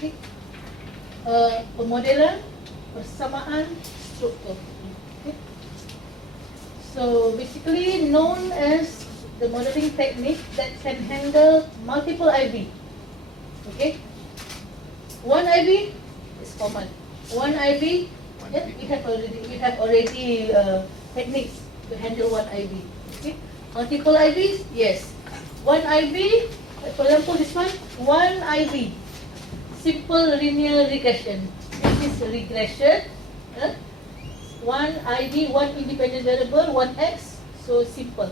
Okay. Pemodelan, persamaan, struktur. Okay. So basically known as the modeling technique that can handle multiple IV. Okay. One IV is common. One IV, yeah, we have already techniques to handle one IV. Okay. Multiple IVs, yes. One IV, for example, this one IV. Simple linear regression. This is regression. One IV, one independent variable, one X. So simple.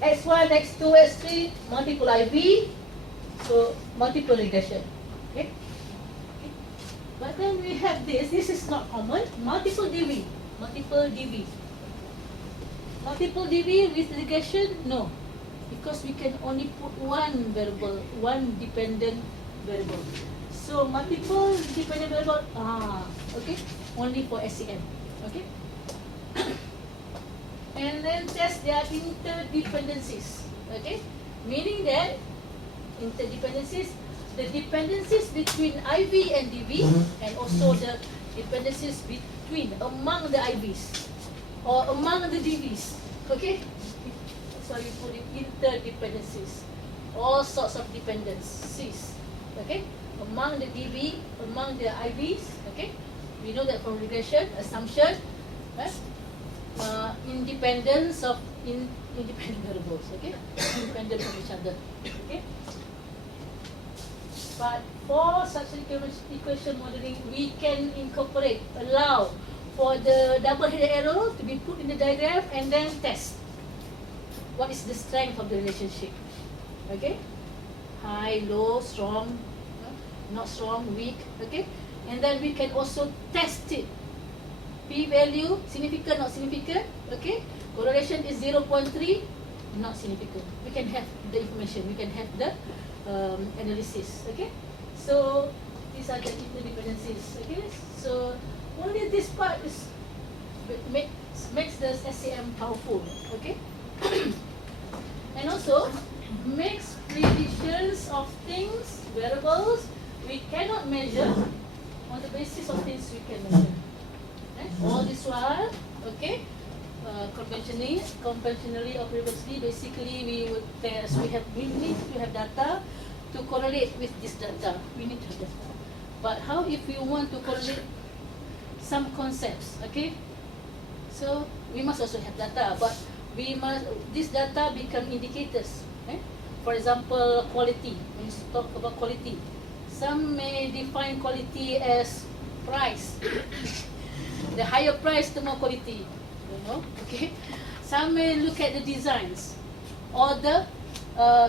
X1, X2, X3, multiple IV. So multiple regression. Okay. But then we have this. This is not common. Multiple DV. Multiple DV. Multiple DV with regression? No. Because we can only put one variable, one dependent variable. So multiple dependent variable, okay, only for SEM, okay. And then test their interdependencies, okay. Meaning that interdependencies, the dependencies between IV and DV, and also the dependencies between among the IVs or among the DVs, okay. So we put it interdependencies, all sorts of dependencies, okay. Among the DV, among the IVs, okay. We know that from regression, assumption, independence of independent variables, okay. Independent from each other, okay. But for such equation modeling, we can incorporate, allow for the double-headed arrow to be put in the diagram and then test. What is the strength of the relationship? Okay, high, low, strong, not strong, weak. Okay, and then we can also test it. P-value, significant, not significant. Okay, correlation is 0.3, not significant. We can have the information. We can have the analysis. Okay, so these are the interdependencies. Okay, so only this part is makes the SEM powerful. Okay. And also makes predictions of things, variables we cannot measure on the basis of things we can measure. All this while, okay, conventionally or previously, basically we would test. We need to have data to correlate with this data. We need to have data. But how if we want to correlate some concepts? Okay, so we must also have data, but we must, this data become indicators. For example, quality. When you talk about quality, some may define quality as price. The higher price, the more quality. You know, okay. Some may look at the designs or the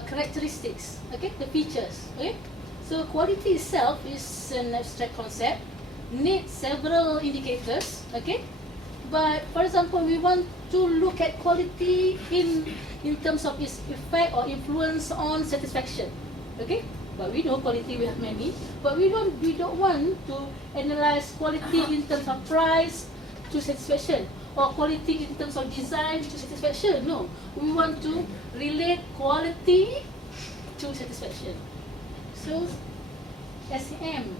characteristics. Okay, the features. Okay, so quality itself is an abstract concept. Needs several indicators. Okay. But for example, we want to look at quality in terms of its effect or influence on satisfaction. Okay? But we know quality we have many, but we don't want to analyze quality in terms of price to satisfaction or quality in terms of design to satisfaction. No. We want to relate quality to satisfaction. So SEM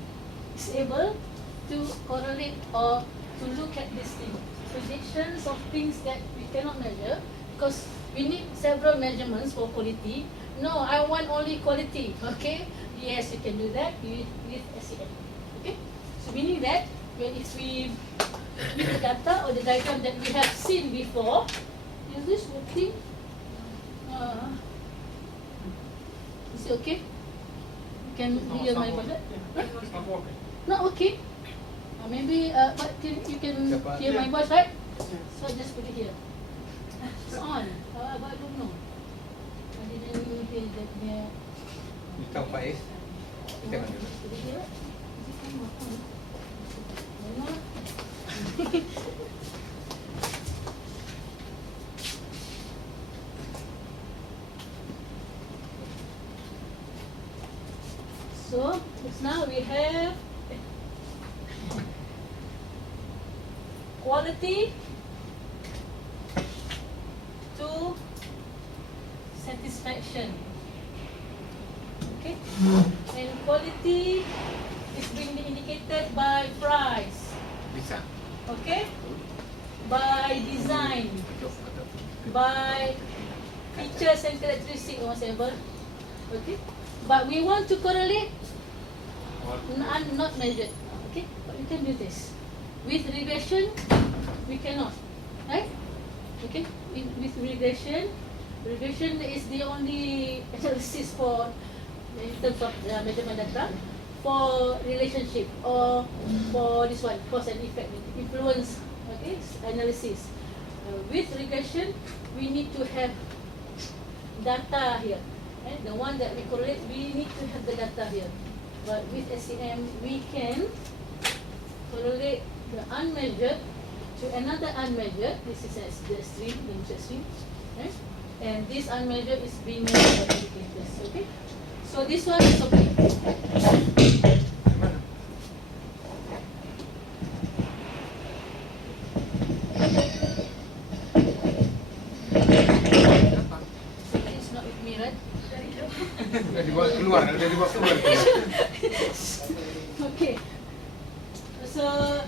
is able to correlate or to look at this thing. Predictions of things that we cannot measure, because we need several measurements for quality. No, I want only quality. Okay, yes, you can do that with SEM. Okay, so meaning that if we with the data or the diagram that we have seen before, is this working? Is it okay? You can hear my budget? Not okay. Maybe, but you can hear my voice, right? So just put it here. It's on. But I don't know. I didn't hear that there. You tahu Faiz? Kita mana? Put it here. So, now we have quality to satisfaction. Okay? And quality differentiated by price, Bisa. okay? By design, by features and characteristics or whatever, okay? But we want to correlate not measured, okay? But we can do this. With regression, we cannot, right? Okay? With regression is the only analysis for, in terms of the measurement data, for relationship or for this one, cause and effect, influence, okay, analysis. With regression, we need to have data here. The one that we correlate, we need to have the data here. But with SEM, we can correlate the unmeasured to another unmeasured. This is the stream, the user stream, right? And this unmeasured is being measured by indicators. Okay. So this one is okay. It's not with me, right? Dah dibawa keluar. Okay. So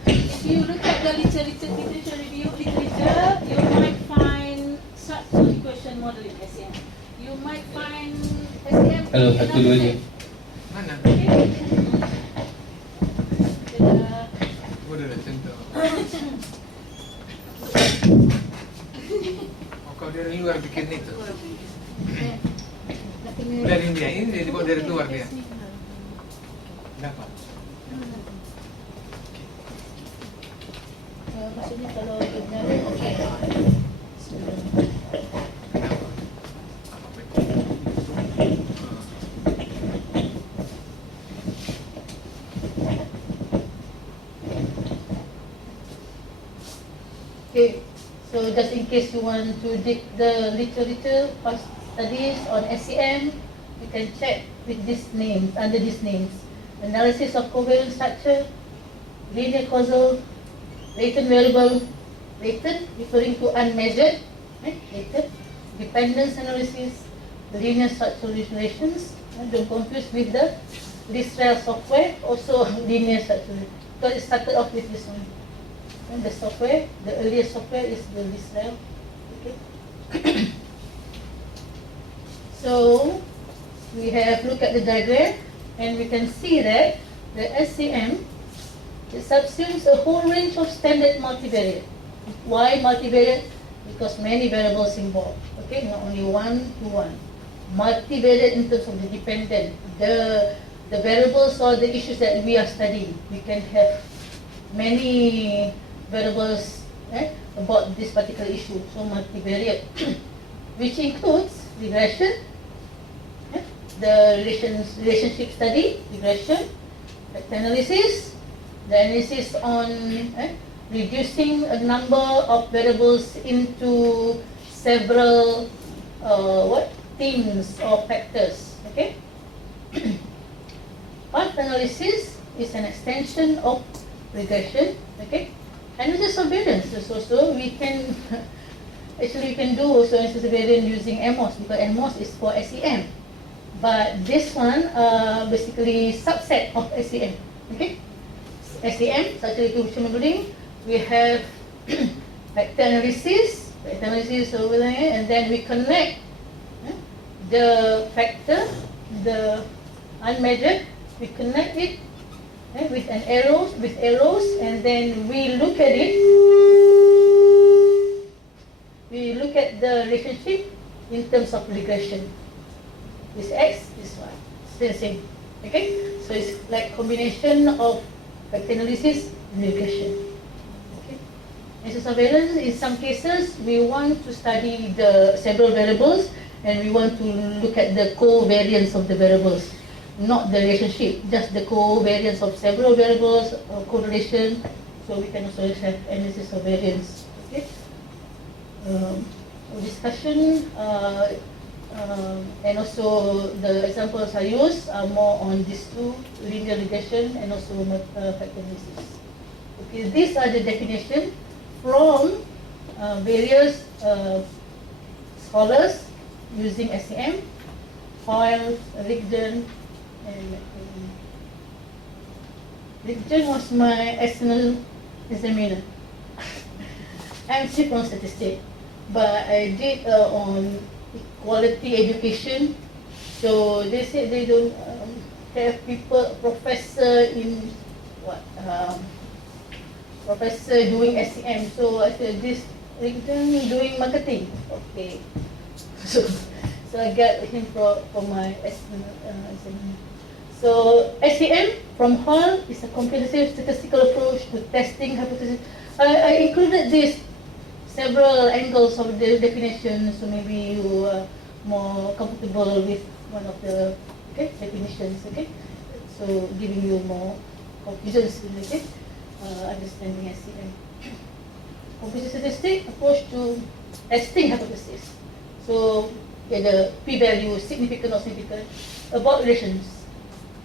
if you look at the literature review literature, you might find such equation model in SEM. You might find SEM. Kalau satu dua je. Mana? Okay. Boleh dah center. Oh, kau dari luar bikin itu. Dari dia ini dia dibawa dari luar dia. Dapat. Maksudnya kalau benar, okey. Kenapa? Apa betul? Okay, so just in case you want to dig the literature of studies on SEM, you can check with these names, under these names. Analysis of covariance structure, linear causal, latent variable, latent referring to unmeasured, right? Latent, dependence analysis, linear structural relations, don't confuse with the Lisrael software, also linear structural, because it started off with this one. And the software, the earliest software is the Lisrael. Okay. So we have looked at the diagram, and we can see that the SEM, it subsumes a whole range of standard multivariate. Why multivariate? Because many variables involved. Okay, not only one to one. Multivariate in terms of the dependent, the variables or the issues that we are studying. We can have many variables about this particular issue. So multivariate, which includes regression, the relationship study, regression, vector analysis, the analysis on reducing a number of variables into several themes or factors. Okay. Path analysis is an extension of regression. Okay. Analysis of variance is also we can actually we can do also analysis of variance using AMOS, because AMOS is for SEM. But this one basically subset of SEM. Okay. SEM, statistical modeling, we have vector analysis over there, and then we connect the factor, the unmeasured, we connect it with arrows, and then we look at it. We look at the relationship in terms of regression. This X, this Y, still the same. Okay, so it's like combination of vector analysis and regression. Okay, analysis of variance. In some cases, we want to study the several variables, and we want to look at the covariance of the variables, not the relationship, just the covariance of several variables or correlation. So we can also have analysis of variance. Okay, discussion. And also the examples I use are more on these two, linear regression and also factor analysis. Okay, these are the definition from various scholars using SEM, Hoyle, Rigdon, and Hentian was my external examiner. I'm still from statistics, but I did on quality education. So they said they don't have people, professor in what, professor doing SEM. So I said this Hentian doing marketing. Okay. So I got him for my external examiner. So SEM from Hall is a comprehensive statistical approach to testing hypothesis. I included this several angles of the definition, so maybe you are more comfortable with one of the definitions. Okay, so giving you more confidence in understanding SEM. Comprehensive statistic approach to testing hypothesis. So the p-value, significant or significant, about relations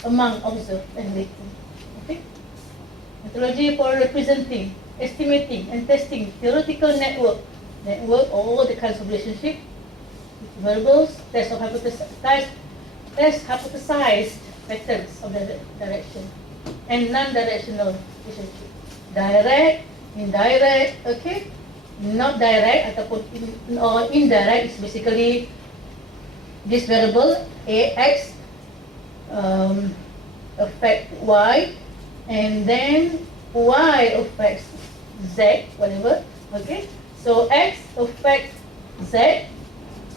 among observed and latent. Okay? Methodology for representing, estimating, and testing theoretical network, all the kinds of relationship, variables, test hypothesized patterns of the direction, and non-directional relationship. Direct, indirect, okay? Not direct ataupun or indirect is basically this variable Ax affect Y, and then Y affects Z, whatever. Okay, so X affects Z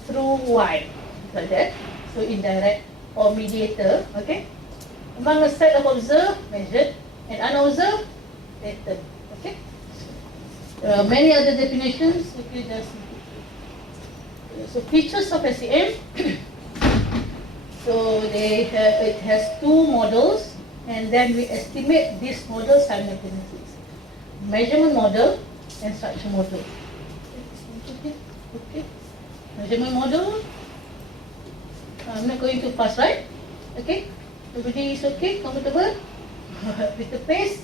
through Y, like that. So indirect or mediator. Okay, among a set of observed, measured, and unobserved, latent. Okay, there are many other definitions. Okay, just so features of SEM. So it has two models, and then we estimate these models simultaneously. Measurement model and structure model. Okay. Measurement model. I'm not going too fast, right? Okay. Everybody is okay, comfortable with the pace.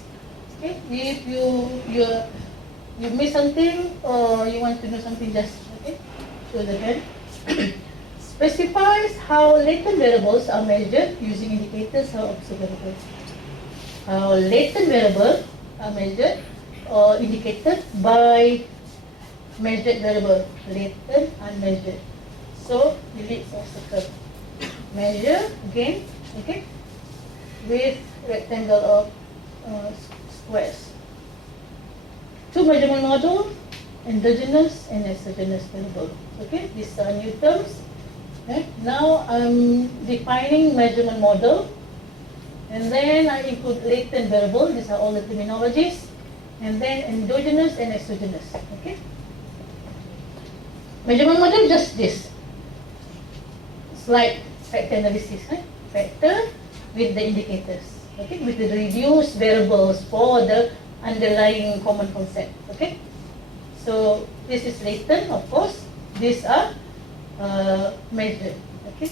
Okay. If you miss something or you want to know something, just show the hand. Specifies how latent variables are measured using indicators or observables. How latent variables are measured or indicated by measured variable, latent, unmeasured. So delete or circle. Measure again, okay, with rectangle of squares. Two measurement model, endogenous and exogenous variable. Okay, these are new terms. Okay. Now I'm defining measurement model, and then I include latent variable. These are all the terminologies, and then endogenous and exogenous. Okay. Measurement model just this. It's like factor analysis, factor with the indicators. Okay, with the reduced variables for the underlying common concept. Okay. So this is latent, of course. These are measured. Okay,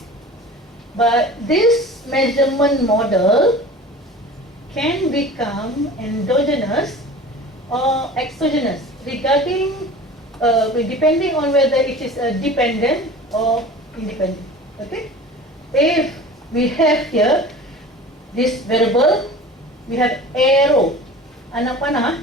but this measurement model can become endogenous or exogenous regarding depending on whether it is dependent or independent. Okay, if we have here this variable, we have arrow, anak panah,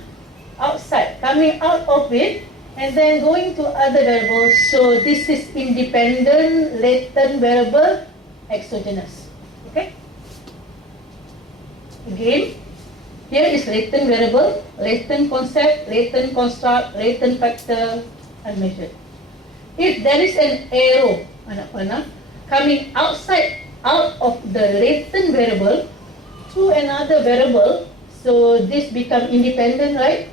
outside, coming out of it, and then going to other variables. So this is independent, latent variable, exogenous. Okay. Again, here is latent variable, latent concept, latent construct, latent factor, unmeasured. If there is an arrow, anak panah, coming out of the latent variable to another variable, so this become independent, right?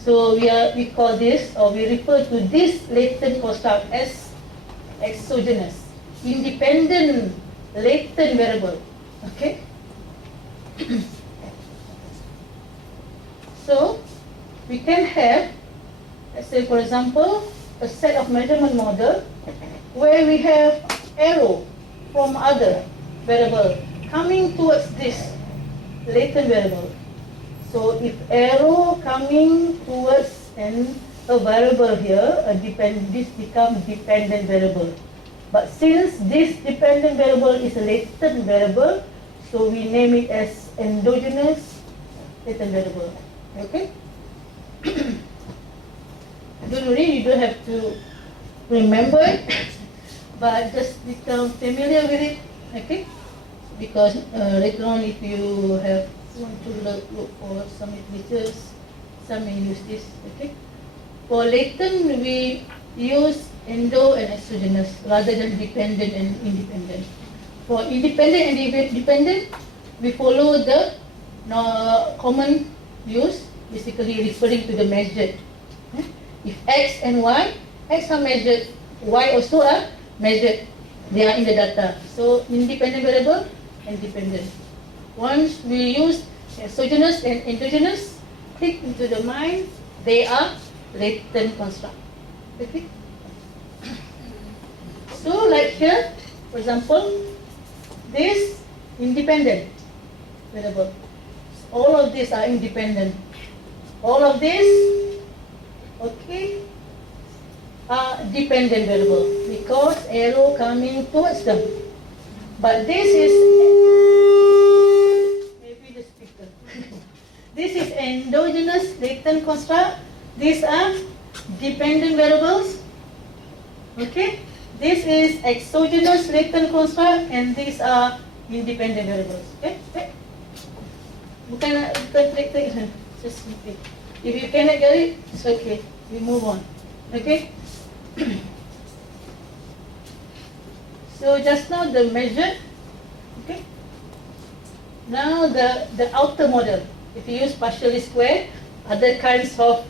So we call this, or we refer to this latent construct as exogenous, independent latent variable. Okay. So we can have, let's say for example, a set of measurement model where we have arrow from other variable coming towards this latent variable. So if arrow coming towards a variable here, this becomes dependent variable. But since this dependent variable is a latent variable, so we name it as endogenous latent variable. Okay? Don't worry, you don't have to remember it, but just become familiar with it. Okay? Because later on, if you want to look for some literatures, some may use this. Okay? For latent, we use endo and exogenous rather than dependent and independent. For independent and dependent, we follow the common use, basically referring to the measured. If X and Y, X are measured, Y also are measured. They are in the data. So independent variable and dependent. Once we use exogenous and endogenous, click into the mind, they are latent construct. Okay? So like here, for example, this independent variable. All of these are independent. All of these, okay, are dependent variable because arrow coming towards them. But this is maybe the speaker. This is endogenous latent construct. These are dependent variables. Okay. This is exogenous latent construct, and these are independent variables. Okay. Bukan klik, just repeat. If you cannot get it, it's okay. We move on. Okay. So just now the measured. Okay. Now the outer model. If you use partially square, other kinds of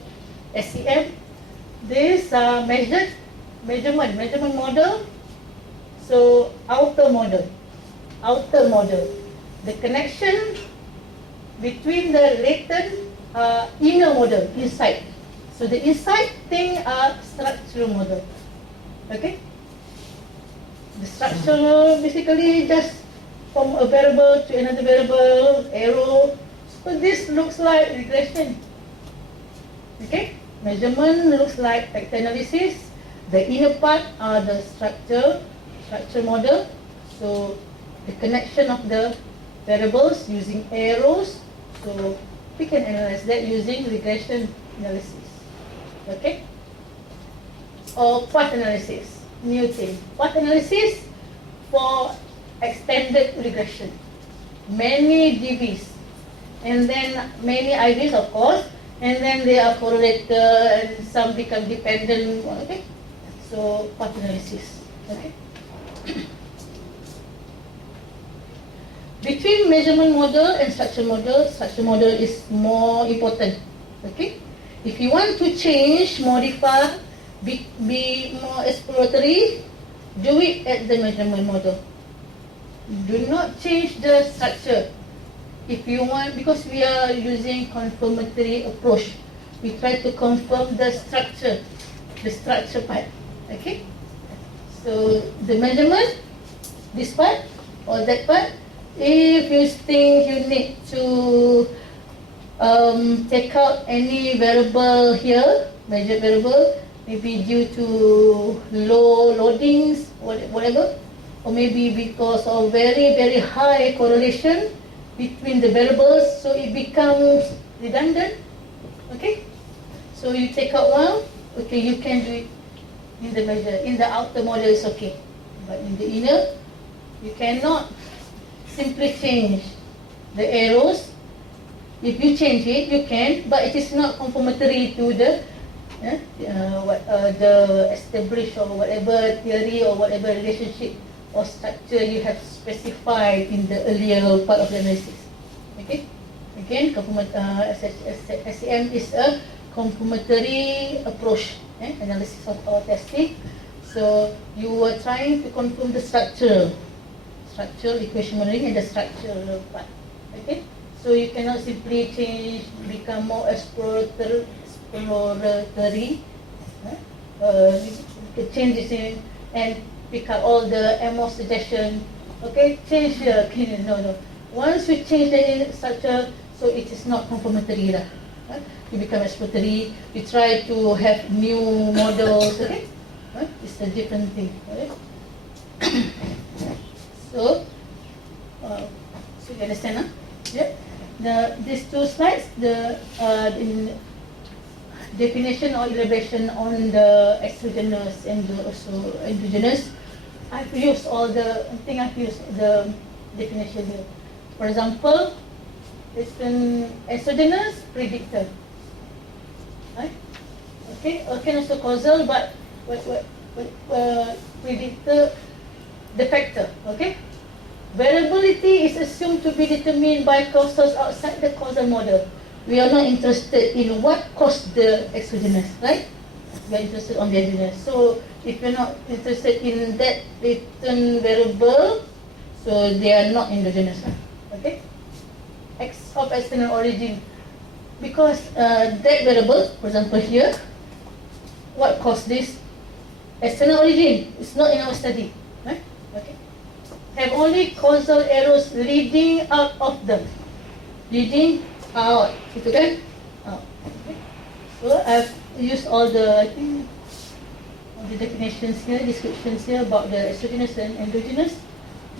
SEM, these are measurement model. So outer model, the connection between the latent inner model, inside. So the inside thing are structural model. Okay. The structural basically just from a variable to another variable, arrow. So this looks like regression. Okay. Measurement looks like vector analysis. The inner part are the structure model. So the connection of the variables using arrows. So we can analyze that using regression analysis. Okay? Or path analysis. New thing. Path analysis for extended regression. Many DBs. And then many IVs, of course. And then they are correlated and some become dependent. Okay? So path analysis. Okay? Between measurement model and structure model is more important. Okay? If you want to change, modify, be more exploratory, do it at the measurement model. Do not change the structure. If you want, because we are using confirmatory approach, we try to confirm the structure part. Okay? So the measurement, this part or that part, if you think you need to take out any variable here, measured variable, maybe due to low loadings, whatever, or maybe because of very, very high correlation between the variables, so it becomes redundant. Okay? So you take out one, okay, you can do it in the measure. In the outer model is okay. But in the inner, you cannot simply change the arrows. If you change it, you can, but it is not conformatory to the the established or whatever theory or whatever relationship or structure you have specified in the earlier part of the analysis. Okay? Again, SEM is a confirmatory approach, analysis of our testing. So you were trying to confirm the structural equation modeling and the structural part. Okay? So you cannot simply change, become more exploratory, change this in and pick up all the AMOS suggestion. Okay, change here. No. Once you change the structure, so it is not confirmatory lah. You become exploratory. You try to have new models. Okay, it's a different thing. Okay? So you understand, huh? Yeah. these two slides, in definition or elaboration on the exogenous and also endogenous, I've used the definition here. For example, it's an exogenous predictor, right? Okay, also causal, but predictor, the factor, okay? Variability is assumed to be determined by causes outside the causal model. We are not interested in what caused the exogenous, right? We are interested on the endogenous. So if you're not interested in that written variable, so they are not endogenous, okay? X of external origin, because that variable, for example here, what caused this? External origin. It's not in our study, right? Okay. Have only causal errors leading out of them. Leading out, gitu kan? Out. Okay. So I've used all the, all the definitions here, descriptions here about the exogenous and endogenous.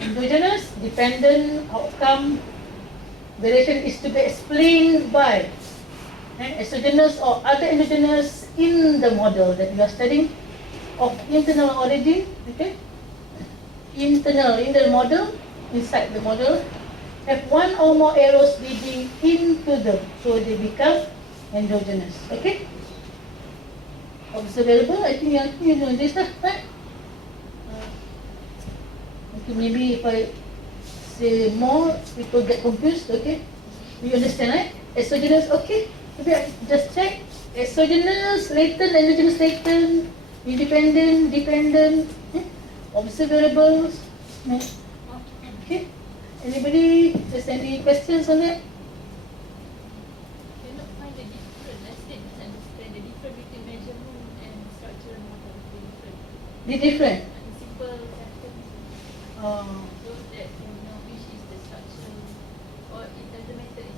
Endogenous, dependent outcome variation is to be explained by exogenous or other endogenous in the model that we are studying of internal origin, okay? Internal in the model, inside the model, have one or more errors leading into them, so they become endogenous, okay? Observable, I think you know this, right? Okay, maybe if I say more, people get confused, okay? You understand, right? Exogenous, okay? Maybe I just check. Exogenous, latent, endogenous, latent, independent, dependent, observables. Okay? Anybody? Just any questions on that? Cannot find the difference. I still don't understand the difference between measurement and structural model. The different. Simple sentence. So that you know which is the structural, or it doesn't matter.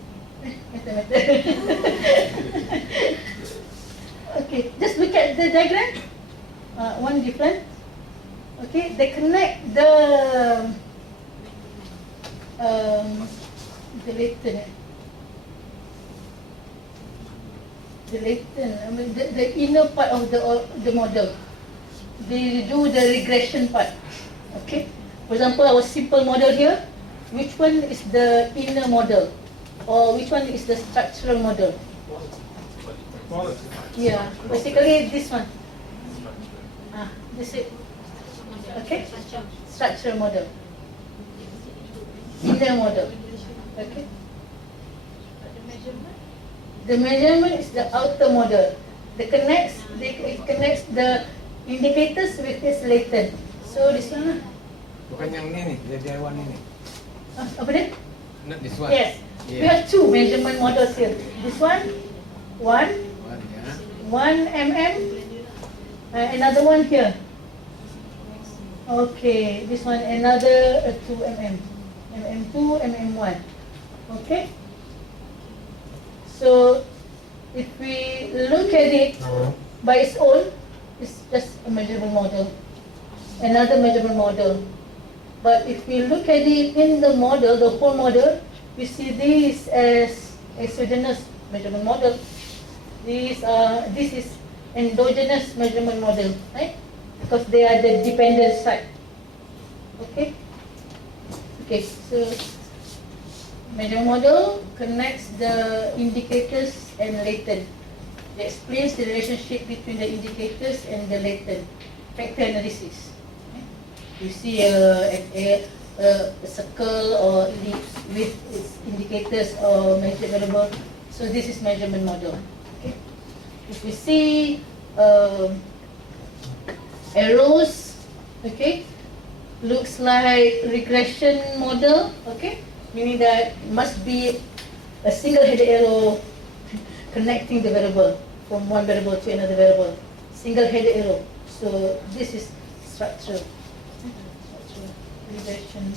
Okay, just look at the diagram. One different. Okay, they connect the latent. The latent, I mean the inner part of the model. They do the regression part. Okay. For example, our simple model here. Which one is the inner model, or which one is the structural model? Yeah, basically this one. This is okay. Structural model. Inner model. Okay. The measurement is the outer model. It connects the indicators with its latent. So this one lah. Bukan yang ni dia one ini. Apa dia? Not this one. Yes. We have two measurement models here. This one, one mm. Another one here. Okay, this one another 2 mm. mm2, mm1. Okay. So if we look at it by its own, it's just a measurement model. Another measurement model. But if we look at it in the model, the whole model, we see this as exogenous measurement model. This is endogenous measurement model, right? Because they are the dependent side. Okay. Okay. So measurement model connects the indicators and latent. It explains the relationship between the indicators and the latent. Factor analysis. You see a circle or ellipse with its indicators or measured variable. So this is measurement model. Okay. If we see arrows, okay, looks like regression model. Okay, meaning that must be a single-headed arrow connecting the variable from one variable to another variable. Single-headed arrow. So this is structure. Regression.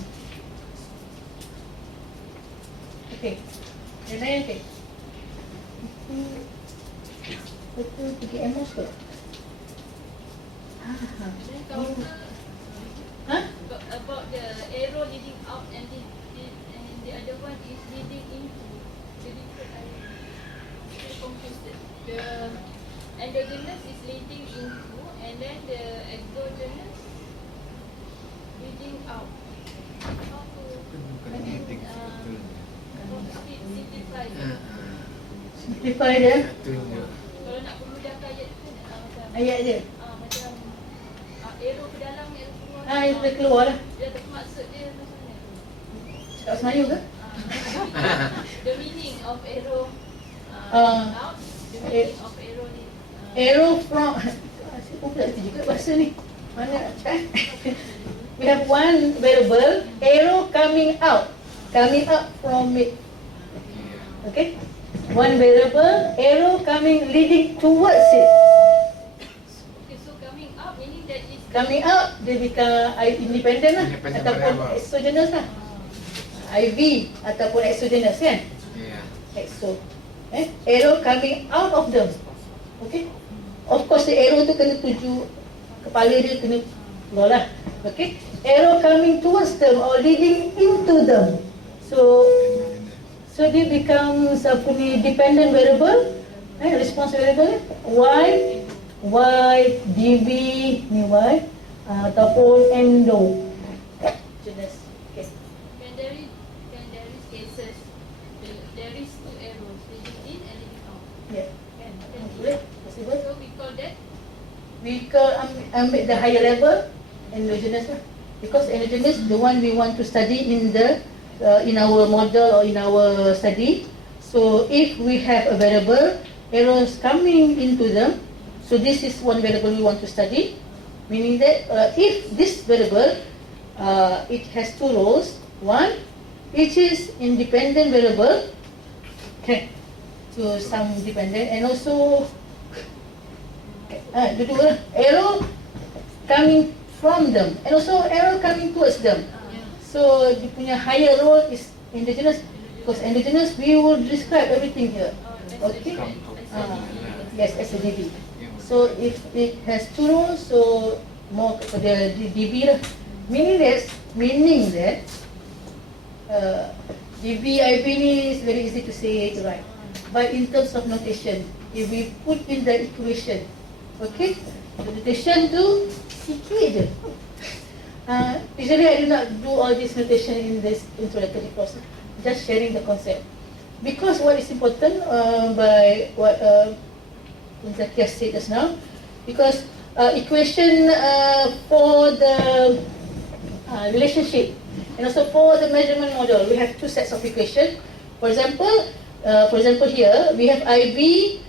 Okay. Yang lain okay. Betul pergi AMOS ke? About the arrow leading out and the other one is leading into. endogenous is leading into, and then the exogenous leading out. How to Bukan leading, betul. simplify? Simplify dia. Tunjuk. Kalau nak memudahkan ayat tu macam Ayat dia. macam arrow ke dalam, arrow keluar. Dia keluar lah. Dia tak maksud dia macam mana? Cakap Melayu ke? The meaning of arrow out, the meaning of arrow ni. Arrow from saya pun tak juga bahasa ni. Mana nak cakap? We have one variable, arrow coming out from it. Okay? One variable, arrow coming leading towards it. Okay, so coming out meaning that is Coming out, dia become independent lah. Independent Ataupun variable. exogenous lah. IV ataupun exogenous kan? Ya. Exo. Arrow coming out of them. Okay? Of course, the arrow tu kena tuju kepala dia kena keluar lah. Okay? Arrow coming towards them or leading into them. So dia becomes apa ni, dependent variable, response variable. Y, DB, ni Y, ataupun endo. Jenis. Okay. when there is cases, there is two arrows, leading in and leading out. Yeah. Kan? Boleh? Possible? So we call that We ambil the higher level, endogenous lah. Because endogenous, the one we want to study in our model or in our study. So if we have a variable, arrows coming into them, so this is one variable we want to study. Meaning that if this variable, it has two roles. One, it is independent variable. Okay. So some dependent, and also dua-dua arrow coming from them and also arrow coming towards them. So dia punya higher role is endogenous, because endogenous we will describe everything here. Okay. Yes, as a DB. So if it has two roles, so more kepada DB lah. Meaning that DB IB ni is very easy to say, to write. But in terms of notation, if we put in the equation, okay, the notation tu sikit je. Usually I do not do all this notation in this introductory course, just sharing the concept. Because what is important by what Zakia said just now, because equation for the relationship and also for the measurement model, we have two sets of equation. For example here we have IB.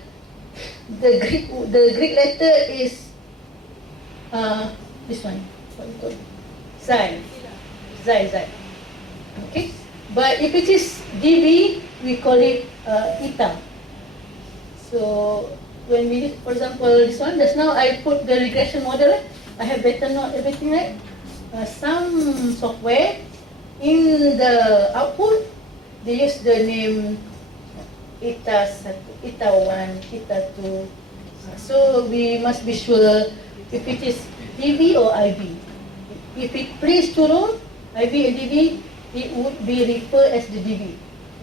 The Greek letter is this one. What you call it? Xi. Okay. But if it is DB, we call it eta. So when we, for example, this one, just now I put the regression model. I have better note everything, right? Some software in the output they use the name eta 1, eta 2, eta 2. So we must be sure if it is DB or IB. If it plays two roles, IB and DB, it would be referred as the DB.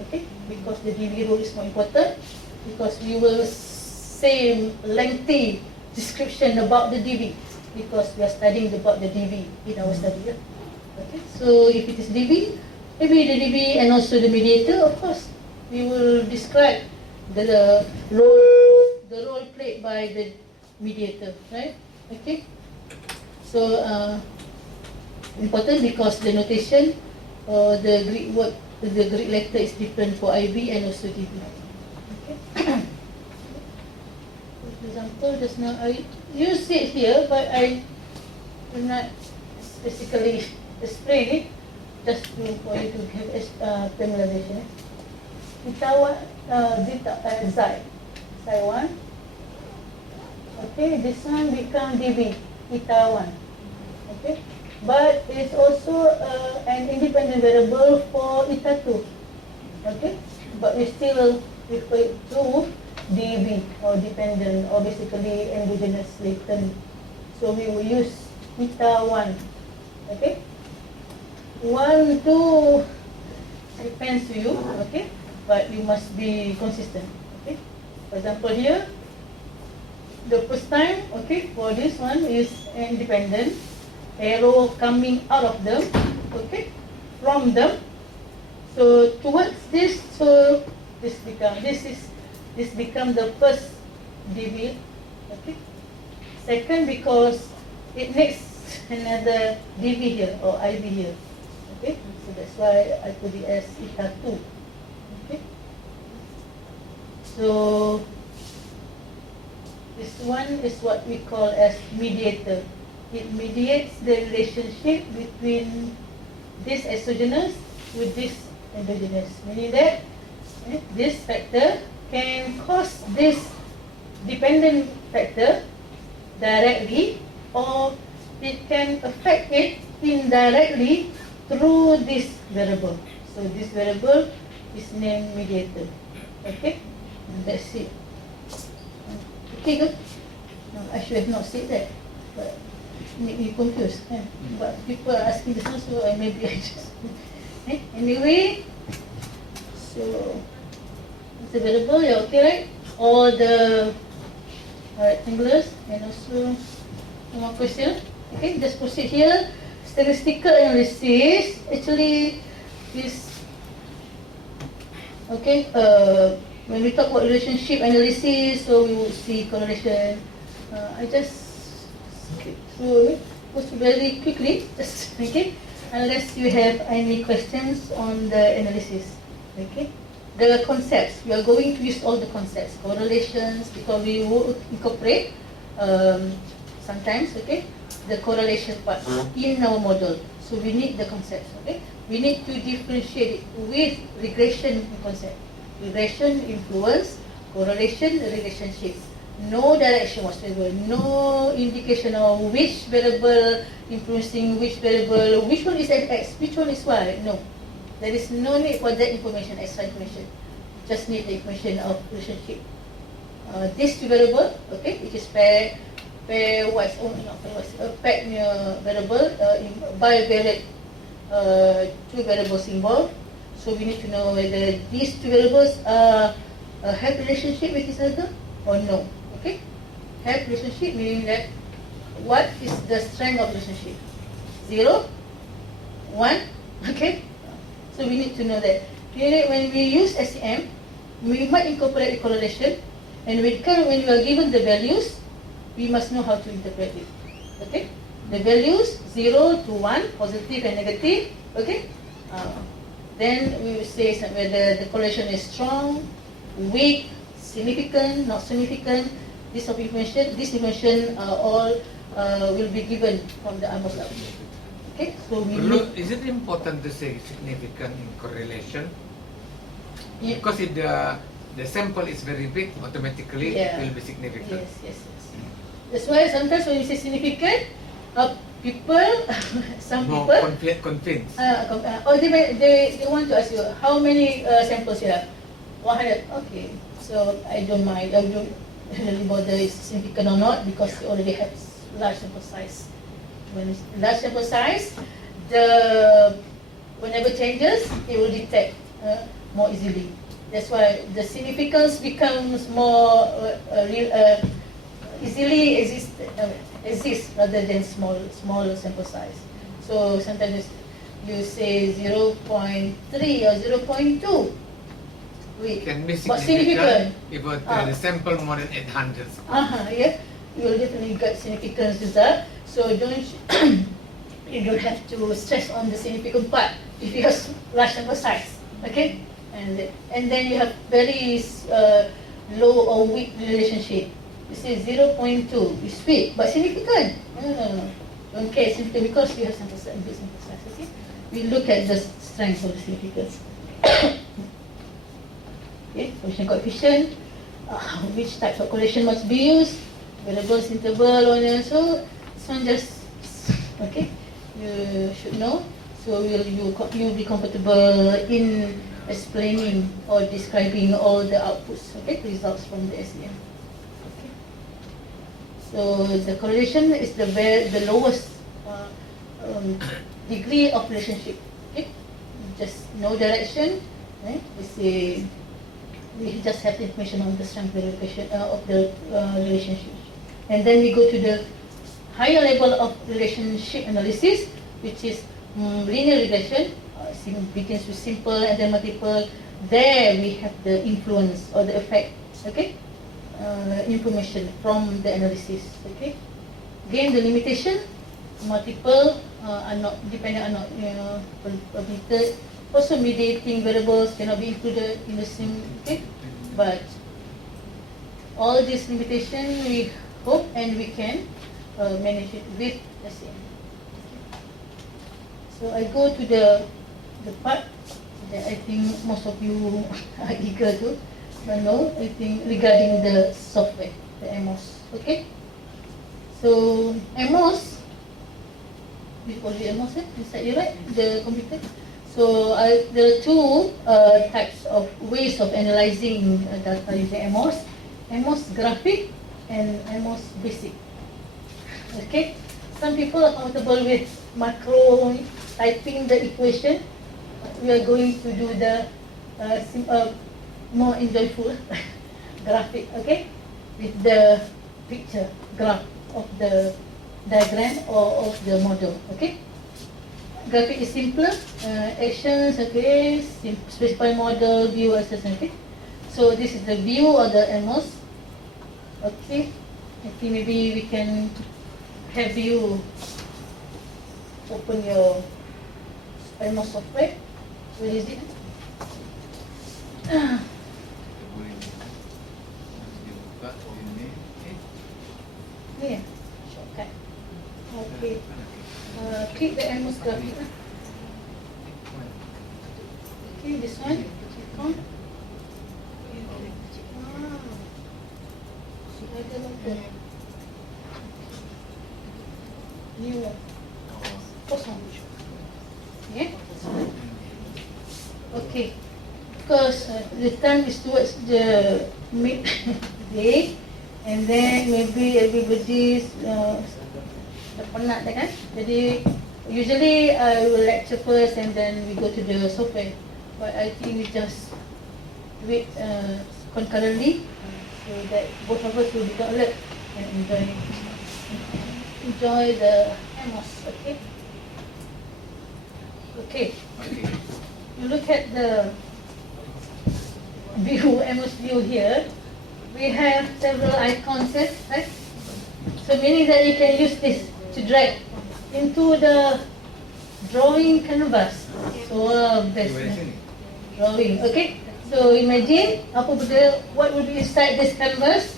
Okay, because the DB role is more important, because we will say lengthy description about the DB, because we are studying about the DB in our study. Okay, so if it is DB, maybe the DB and also the mediator, of course, we will describe the role played by the mediator, right? Okay, so important because the notation or the Greek word, the Greek letter is different for IB and also DB. Okay. For example, just now I use it here, but I do not specifically explain it, just for you to have familiarization. Zeta 1. Okay, this one become DB, eta 1. Okay, but it's also an independent variable for eta 2. Okay, but we still refer it to DB or dependent or basically endogenous latent. So we will use eta 1. Okay, 1, 2 depends to you. Okay, but you must be consistent. Okay, for example here the first time, okay, for this one is independent, arrow coming out of them, okay, from them. So towards this, so this become the first DV, okay. Second, because it needs another DV here or IV here, okay. So that's why I put it as eta 2, okay. So this one is what we call as mediator. It mediates the relationship between this exogenous with this endogenous, meaning that this factor can cause this dependent factor directly, or it can affect it indirectly through this variable. So this variable is named mediator. Okay, and that's it. Okay, good. No, I should have not said that, but make me confused. But people are asking this one, so maybe I just. Anyway, so it's a variable. You're okay, right? All the rectangulars, and also one more question. Okay, just proceed here. Statistical analysis actually is okay. When we talk about relationship analysis, so we would see correlation. I just skip through it, goes very quickly. Just okay, unless you have any questions on the analysis. Okay, the concepts, we are going to use all the concepts, correlations, because we will incorporate sometimes, okay, the correlation part in our model. So we need the concepts, okay. We need to differentiate it with regression concept. Regression, influence, correlation, relationship. No direction whatsoever, no indication of which variable influencing which variable, which one is X, which one is Y. No, there is no need for that information, extra information. Just need the information of relationship. This two variable, okay, which is pairwise, pair variable, bivariate two variable symbol. So we need to know whether these two variables have relationship with each other or no. Okay, have relationship meaning that what is the strength of relationship? 0, 1. Okay, so we need to know that. When we use SEM, we might incorporate the correlation, and when we are given the values, we must know how to interpret it. Okay, the values 0 to 1, positive and negative. Okay. Then we will say whether the correlation is strong, weak, significant, not significant. This information all will be given from the AMOS level. Okay, so is it important to say significant in correlation? Yeah. Because if the sample is very big, automatically it will be significant. Yes. That's why sometimes when you say significant, some people convinced. They want to ask you how many samples you have. 100. Okay, so I don't mind. I don't really bother is significant or not, because you already have large sample size. When it's large sample size, whenever changes, it will detect more easily. That's why the significance becomes more easily exist rather than small sample size. So sometimes you say 0.3 or 0.2. Can be but significant if the sample more than 800. Yeah, you will definitely get significance result. So you don't have to stress on the significant part if you have large sample size. Okay, and then you have very low or weak relationship. You say 0.2 is weak but significant. No. Don't care significant because you have sample size, good sample size. Okay, we look at the strength of the significance. Okay, correlation coefficient, which types of correlation must be used, variables, interval, so this one just, okay, you should know. So you'll be comfortable in explaining or describing all the outputs, okay, results from the SEM. Okay. So the correlation is the lowest degree of relationship. Okay, just no direction. Right? We just have the information on the strength of the relationship. And then we go to the higher level of relationship analysis, which is linear regression. Begins with simple and then multiple. There we have the influence or the effect, okay, information from the analysis, okay. Again, the limitation, multiple are not dependent, are not permitted. Also, mediating variables cannot be included in the same, okay. But all these limitations we hope and we can manage it with SEM. So I go to the part that I think most of you are eager to know. I think regarding the software, the AMOS. Okay. So AMOS, we call it AMOS, inside you, right? The computer. So there are two types of ways of analyzing data using AMOS. AMOS graphic and AMOS basic. Okay. Some people are comfortable with macro typing the equation. We are going to do the more enjoyable graphic, okay, with the picture graph of the diagram or of the model, okay. Graphic is simpler, actions, okay, specify model, view, assessment, okay. So this is the view of the AMOS, okay. I think maybe we can have you open your AMOS software. Where is it? Here, shortcut. Okay. Click the AMOS graphic. Okay, this one. Click on. Ada logo. New one. Kosong. Yeah. Okay. Because the time is towards the midday, and then maybe everybody's penat dah kan. Jadi usually I will lecture first and then we go to the software. But I think we just do it concurrently so that both of us will be alert and enjoy the AMOS. Okay. Okay. You look at the view, AMOS view here. We have several icons, right? So meaning that you can use this to drag into the drawing canvas. So best drawing, okay? So imagine what will be inside this canvas?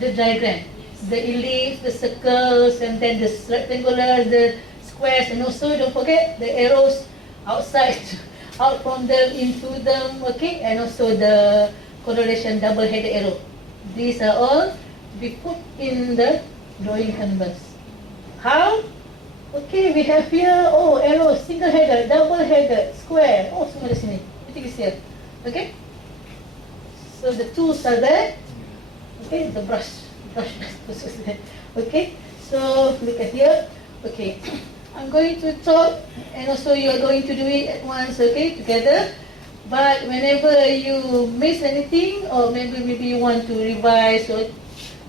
The diagram, the ellipse, the circles, and then the rectangular, the squares, and also don't forget the arrows outside, out from them into them, okay? And also the correlation double-headed arrow. These are all to be put in the drawing canvas. How? Okay, we have here, arrow, single-headed, double-headed, square. Semua di sini. Everything is here. Okay? So the tools are there. Okay, the brush is there. Okay, so look at here. Okay, I'm going to talk, and also you are going to do it at once, okay, together. But whenever you miss anything, or maybe you want to revise, or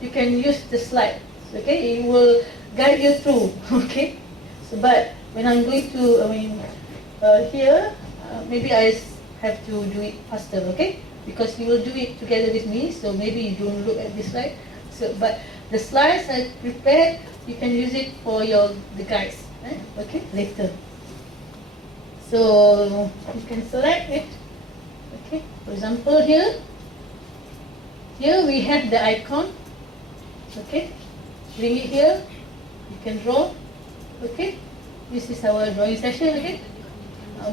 you can use the slides, okay? It will guide you through, okay? So, but when I'm going to, here, maybe I have to do it faster, okay? Because you will do it together with me, so maybe you don't look at this slide. So, but the slides I prepared, you can use it for the guides, okay, later. So you can select it. Okay, for example, here we have the icon. Okay, bring it here. You can draw. Okay, this is our drawing session. Okay,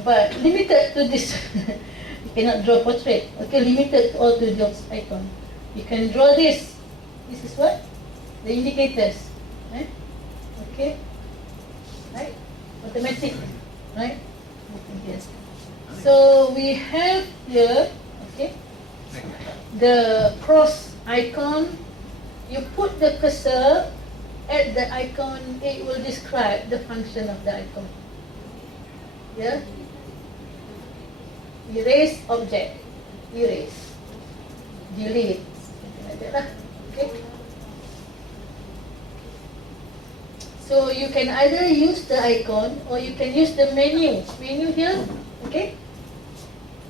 but limited to this. You cannot draw portrait. Okay, limited all to this icon. You can draw this. This is what? The indicators. Right? Okay. Right? Automatic. Right? Yes. So we have here, okay, the cross icon. You put the cursor at the icon, it will describe the function of the icon. Yeah? Erase object. Erase. Delete. Something like that lah. Okay? So you can either use the icon or you can use the menu. Menu here, okay?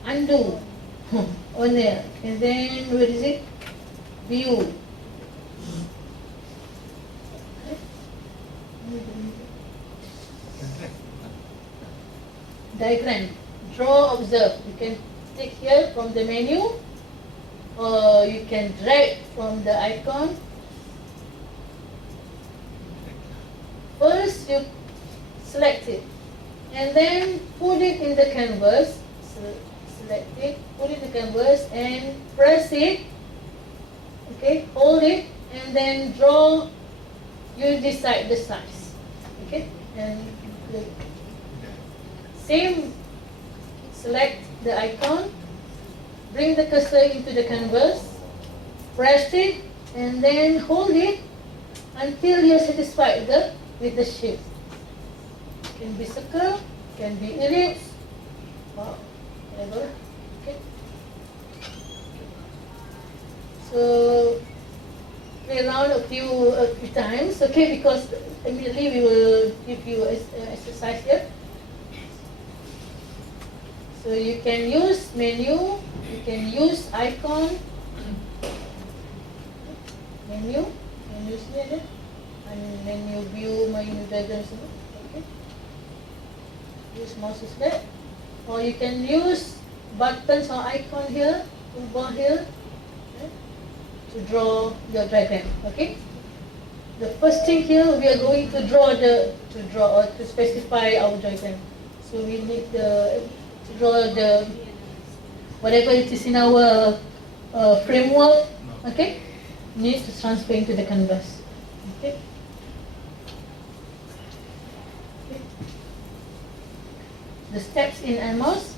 Undo on there. And then where is it? View. Diagram. Draw, observe. You can take here from the menu or you can drag from the icon. First you select it and then put it in the canvas. Select it, put it in the canvas and press it. Okay, hold it and then draw. You decide the size. Okay, and same. Select the icon, bring the cursor into the canvas, press it, and then hold it until you're satisfied with the shape. Can be circle, can be ellipse, whatever. Okay. So play around a few times, okay? Because immediately we will give you exercise here. So you can use menu, you can use icon, menu here, and menu view, menu diagram, okay. Use mouse select, or you can use buttons or icon here, toolbar here, okay, to draw your diagram, okay. The first thing here, we are going to to specify our diagram. So we need to draw the whatever it is in our framework, okay, need to transfer into the canvas. Okay. The steps in AMOS.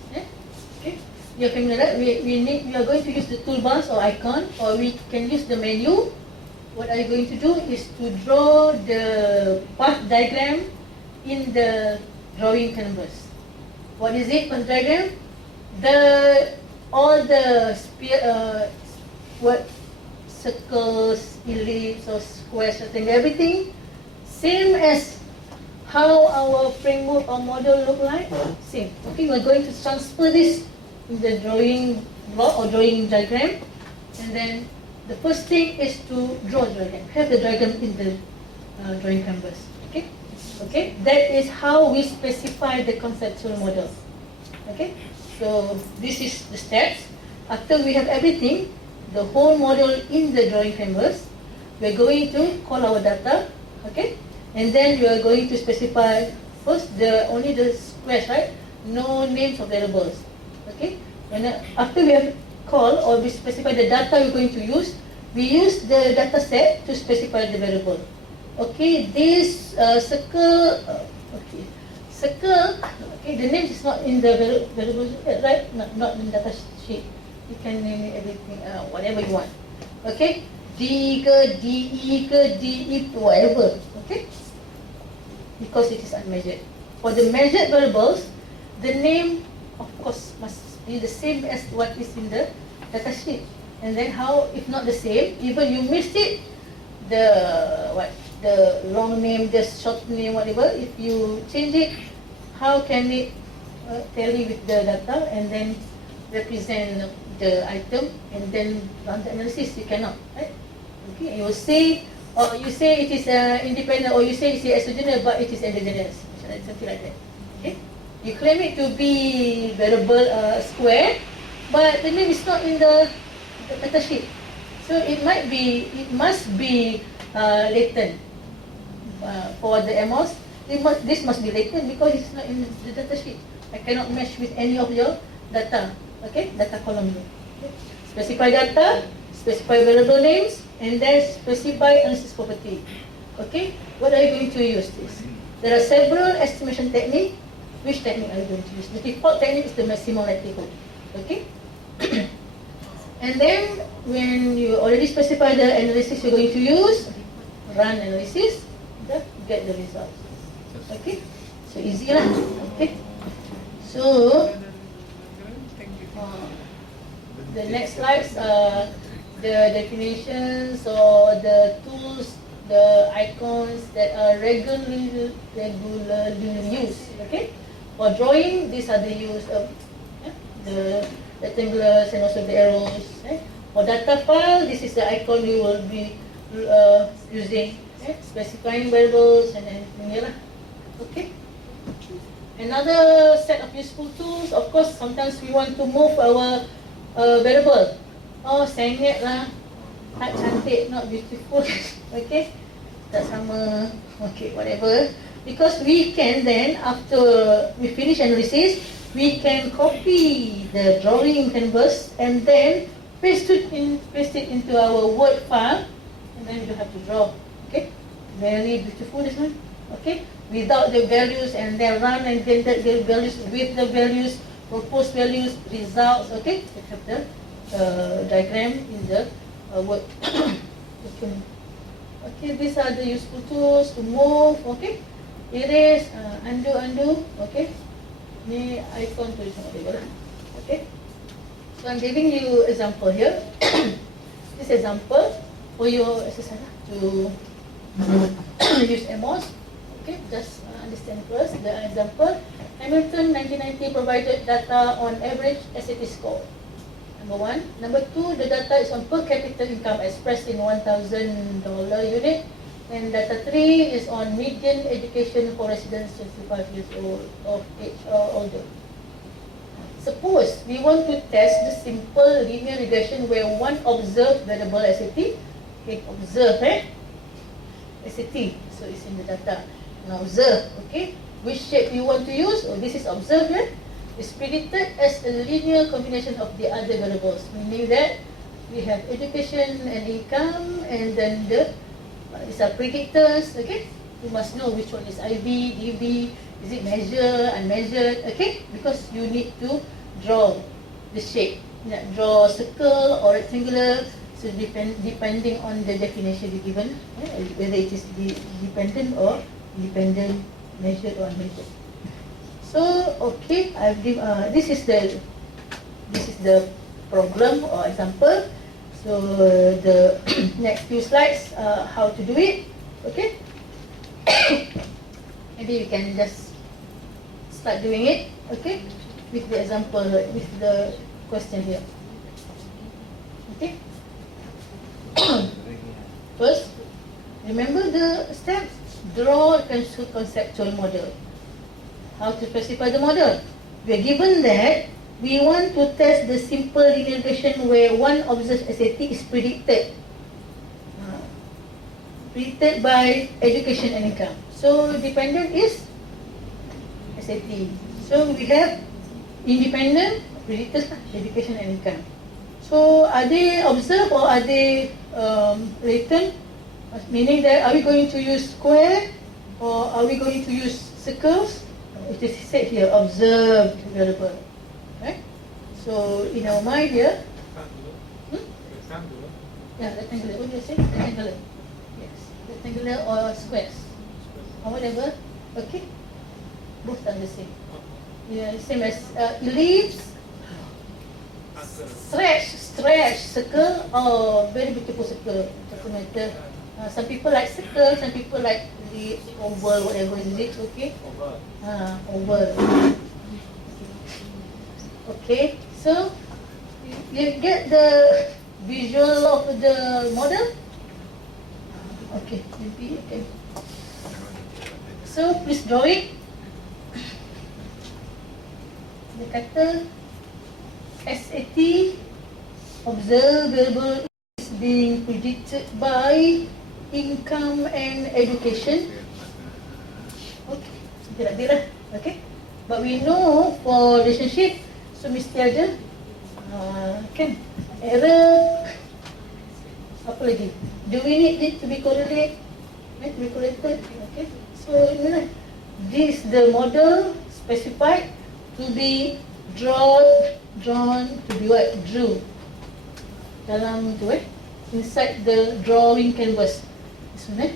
Okay. You're familiar. We are going to use the toolbars or icon, or we can use the menu. What I'm going to do is to draw the path diagram in the drawing canvas. What is it, path diagram? All the circles, ellipse or squares, everything same as how our framework or model look like. Same. Okay, we're going to transfer this in the drawing block or drawing diagram, and then the first thing is to draw the diagram. Have the diagram in the drawing canvas. Okay. Okay, that is how we specify the conceptual model. Okay, so this is the steps. After we have everything, the whole model in the drawing canvas, we're going to call our data, okay, and then we are going to specify first only the squares, right? No names of variables. Okay, and after we have called or we specify the data we're going to use, we use the data set to specify the variable. Okay, this circle, okay, the name is not in the variable, right? Not in the data sheet. You can name it everything, whatever you want. Okay, D ke, DE ke, DE, whatever. Okay, because it is unmeasured. For the measured variables, the name, of course, must be the same as what is in the data sheet. And then how, if not the same, even you missed it, the long name, the short name, whatever, if you change it, how can it tally with the data and then represent the item and then run the analysis? You cannot, right? Okay, you will say, or you say it is independent, or you say it is exogenous, but it is endogenous, something like that. Okay, you claim it to be variable square, but the name is not in the data sheet, so it must be latent. For the AMOS, this must be latent because it's not in the data sheet. I cannot match with any of your data. Okay, data column. Okay. Specify data, specify variable names, and then specify analysis property. Okay, what are you going to use this? There are several estimation techniques. Which technique are you going to use? The default technique is the maximum likelihood. Okay. And then when you already specify the analysis you're going to use, run analysis, get the results. Okay, so easy lah. Okay, so the next slides are the definitions or the tools the icons that are regularly used. Okay, for drawing, these are the use of the rectangulars and also the arrows. For data file, this is the icon we will be using, specifying variables and anything here. Okay. Another set of useful tools, of course, sometimes we want to move our variable. Oh, sengit lah, tak cantik, not beautiful. Okay, tak sama. Okay, whatever. Because we can then, after we finish analysis, we can copy the drawing in canvas and then paste it into our Word file, and then we don't have to draw. Okay, very beautiful this one. Okay, without the values and then run and get the values with the values, proposed values, results. Okay, we have the diagram in the Word document. Okay, these are the useful tools to move. Okay, erase, undo. Okay, ni icon tulis whatever. Okay, so I'm giving you example here. This example for your exercise to use AMOS. Okay, just understand first the example. Hamilton 1990 provided data on average SAT score. Number one. Number two, the data is on per capita income expressed in $1,000 unit. And data three is on median education for residents 25 years old of age or older. Suppose we want to test the simple linear regression where one observed variable SAT. Okay, observe, SAT, so it's in the data. Now observe, okay, which shape you want to use? Oh, this is observed, is predicted as a linear combination of the other variables, meaning that we have education and income, and then these are predictors. Okay, you must know which one is IB, DB, is it measured, unmeasured. Okay, because you need to draw the shape, draw circle or rectangular. So depending on the definition given, whether it is dependent or independent, measured or unmeasured. So okay, this is the problem or example. So the next few slides, how to do it. Okay, maybe you can just start doing it. Okay, with the example, with the question here. Okay. First, remember the steps. Draw a conceptual model. How to specify the model? We are given that we want to test the simple linear regression where one observed SAT is predicted. Predicted by education and income. So dependent is SAT. So we have independent, predicted, education and income. So are they observed or are they latent? Meaning that are we going to use square or are we going to use circles? It is said here, observed variable. Right? So in our mind here, yeah, rectangular. What do you say? Rectangular. Yes, rectangular or squares or whatever. Okay, both are the same. Yeah, same as ellipse, stretch, circle, or very beautiful circle. Doesn't matter. Some people like circle, some people like the oval, whatever is it. Okay. Oval. Okay. So you get the visual of the model. Okay. Maybe okay. So please draw it. Dia kata SAT observable is being predicted by income and education. Okay, tidak lah. Okay, but we know for relationship, so mesti ada kan error. Apa lagi? Do we need it to be correlated? To be correlated. Okay, so inilah. This the model specified to be drawn to be what? Drew dalam tu inside the drawing canvas. This one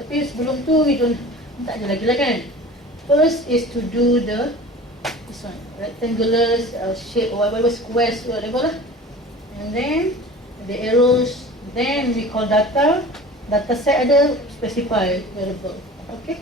Tapi sebelum tu we don't, tak ada lagi lah kan. First is to do the this one, rectangular shape or whatever, squares or whatever lah. And then the arrows Then we call data. Data set ada specify variable. Okay.